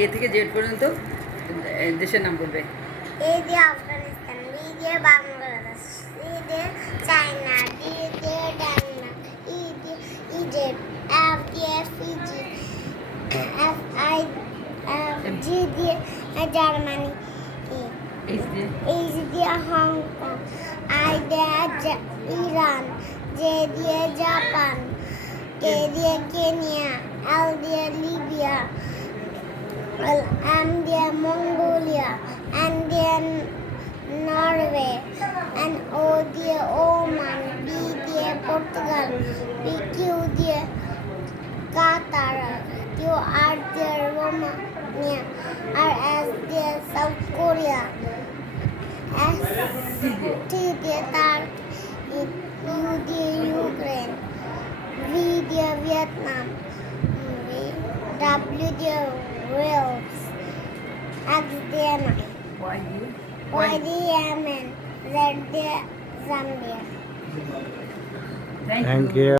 এ থেকে জেড পর্যন্ত দেশের নাম বলবে। এ দিয়ে আফগানিস্তান, বি দিয়ে বাংলাদেশ, সি দিয়ে চায়না, ডি দিয়ে ডেনমার্ক, ই দিয়ে ইজিপ্ট, এফ দিয়ে ফিজি, এফ আই জি দিয়ে জার্মানি, এইচ দিয়ে হংকং, আই দিয়ে ইরান, জে দিয়ে জাপান, কে দিয়ে কেনিয়া, এল দিয়ে লিবিয়া, এম দিয়ে মঙ্গোলিয়া, এন দিয়ে নরওয়ে, এন ও দিয়ে ওমান, বি দিয়ে পর্তুগাল, পি কিউ দিয়ে কাতার, কিউ আর দিয়ে রোমানিয়া, আর এস দিয়ে সাউথ কোরিয়া, এস টি দিয়ে টার্কি, ইউ দিয়ে ইউক্রেন, ভি দিয়ে ভিয়েতনাম, ডাব্লিউ দিয়ে ওয়েলস, এক্স দিয়ে নাই, ওয়াই দিয়ে ইয়েমেন, জেড দিয়ে জাম্বিয়া। Thank you.